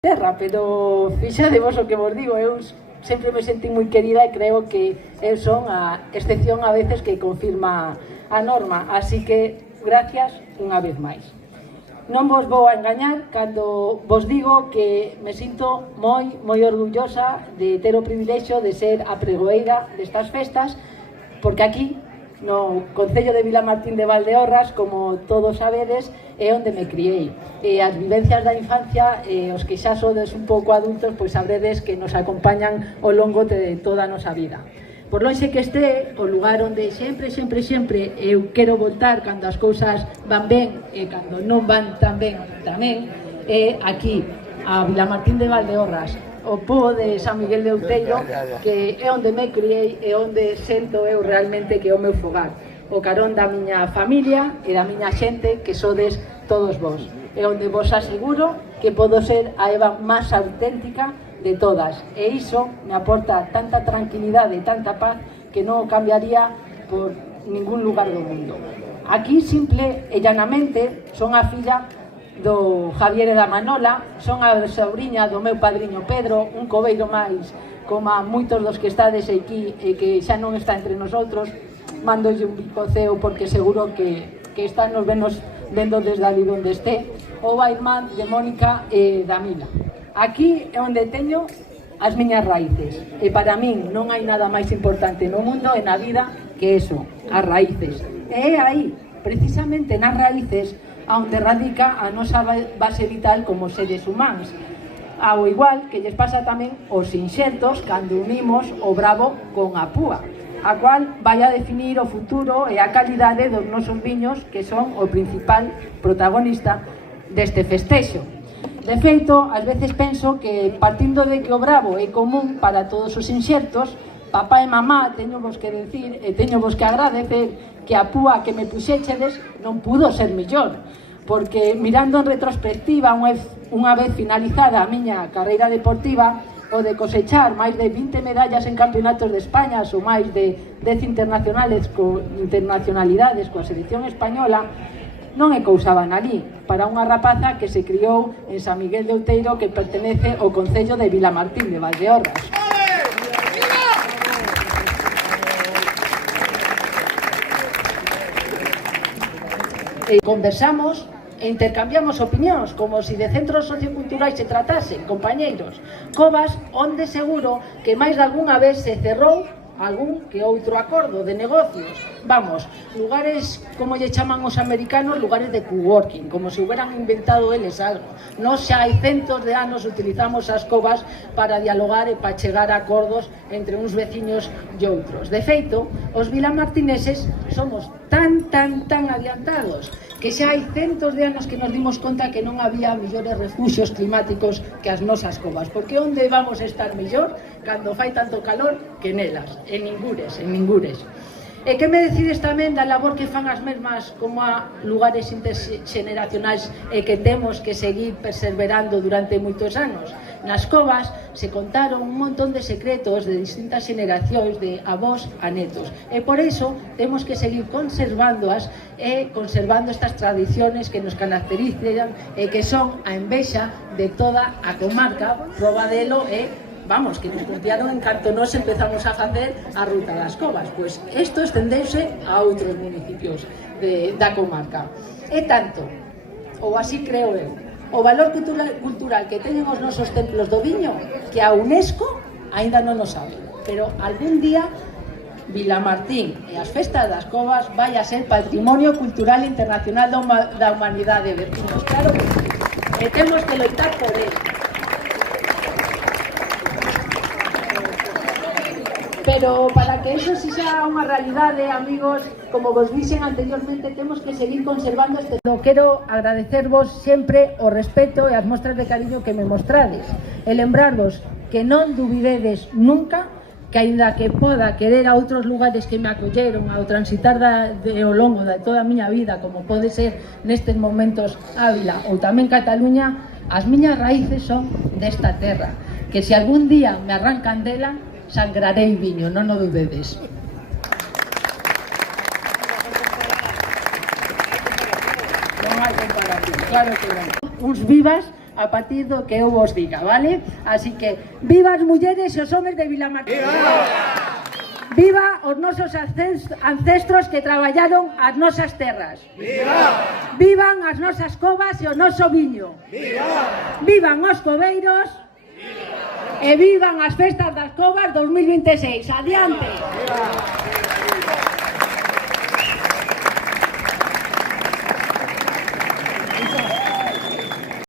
terra, pero fixadevos o que vos digo, eu sempre me sentí moi querida e creo que eu son a excepción a veces que confirma a norma, así que gracias unha vez máis. Non vos vou a engañar cando vos digo que me sinto moi orgullosa de ter o privilexio de ser a pregoeira destas festas, porque aquí no Concello de Vilamartín de Valdeorras, como todos sabedes, é onde me criei. E as vivencias da infancia, os que xa sodes un pouco adultos, pois sabredes que nos acompañan ao longo de toda a nosa vida. Por lonxe que este, o lugar onde sempre eu quero voltar cando as cousas van ben e cando non van tan ben tamén, é aquí, a Vilamartín de Valdeorras, o pobo de San Miguel de Outeiro, que é onde me criei e onde sento eu realmente que é o meu fogar, o carón da miña familia e da miña xente que sodes todos vós, e onde vos aseguro que podo ser a Eva máis auténtica de todas, e iso me aporta tanta tranquilidade e tanta paz que non o cambiaría por ningún lugar do mundo. Aquí, simple e llanamente, son a filla do Javier e da Manola, son a sobriña do meu padriño Pedro, un cobeiro máis, como a moitos dos que estades aquí e que xa non está entre nosotros. Mandolle un bicoceo porque seguro que están nos vendo desde ali onde este, ou a irmán de Mónica e da Mila. Aquí é onde teño as miñas raíces, e para min non hai nada máis importante no mundo e na vida que eso, as raíces. E é aí, precisamente nas raíces, onde radica a nosa base vital como seres humanos. Ao igual que lles pasa tamén os inxertos cando unimos o bravo con a púa, a cual vai a definir o futuro e a calidade dos nosos viños, que son o principal protagonista deste festexo. De feito, ás veces penso que partindo de que o bravo é común para todos os inxertos, papá e mamá, teño vos que decir e teño vos que agradecer que a púa que me puxéchedes non pudo ser mellor, porque mirando en retrospectiva unha vez finalizada a miña carreira deportiva, o de cosechar máis de 20 medallas en campeonatos de España ou máis de 10 internacionalidades coa selección española, non é cousa banalí para unha rapaza que se criou en San Miguel de Outeiro, que pertenece ao Concello de Vilamartín de Valdeorras. Conversamos e intercambiamos opinións como se de centros socioculturais se tratase, compañeiros, covas onde seguro que máis de algunha vez se cerrou algún que outro acordo de negocios. Vamos, lugares, como lle chaman os americanos, lugares de coworking, como se hubieran inventado eles algo. Nos xa hai centos de anos utilizamos as covas para dialogar e para chegar a acordos entre uns veciños e outros. De feito, os vilamartineses somos tan adiantados que xa hai centos de anos que nos dimos conta que non había mellores refuxios climáticos que as nosas covas, porque onde vamos a estar mellor cando fai tanto calor que nelas, en ningures. E que me decides tamén da labor que fan as mesmas como a lugares interxeneracionais e que temos que seguir perseverando durante moitos anos. Nas covas se contaron un montón de secretos de distintas xeneracións, de avós a netos, e por iso temos que seguir conservándoas e conservando estas tradiciones que nos caracterizan e que son a envexa de toda a comarca. Proba delo vamos, que nos confiaron en canto nos empezamos a facer a ruta das covas. Pois isto estendeuse a outros municipios da comarca. E tanto, ou así creo eu, o valor cultural que teñen os nosos templos do viño que a UNESCO aínda non o sabe, pero algún día Vilamartín e as festas das covas vai a ser patrimonio cultural internacional da humanidade, vecinos, claro que sí, e temos que loitar por ele. Pero para que eso sexa unha realidade, amigos, como vos dixen anteriormente, temos que seguir conservando este. Quero agradecervos sempre o respeto e as mostras de cariño que me mostrades e lembrarvos que non dubidedes nunca que, aínda que poda querer a outros lugares que me acolleron ao transitar ao longo de toda a miña vida, como pode ser nestes momentos Ávila ou tamén Cataluña, as miñas raíces son desta terra, que se algún día me arrancan dela, sangrarei viño, non o dudedes. Non hai comparación, claro que non. Uns vivas a partir do que eu vos diga, vale? Así que, viva as mulleres e os homes de Vilamartín. Viva os nosos ancestros que traballaron as nosas terras. Vivan as nosas covas e o noso viño. Vivan os coveiros e vivan as festas das covas 2026. Adiante.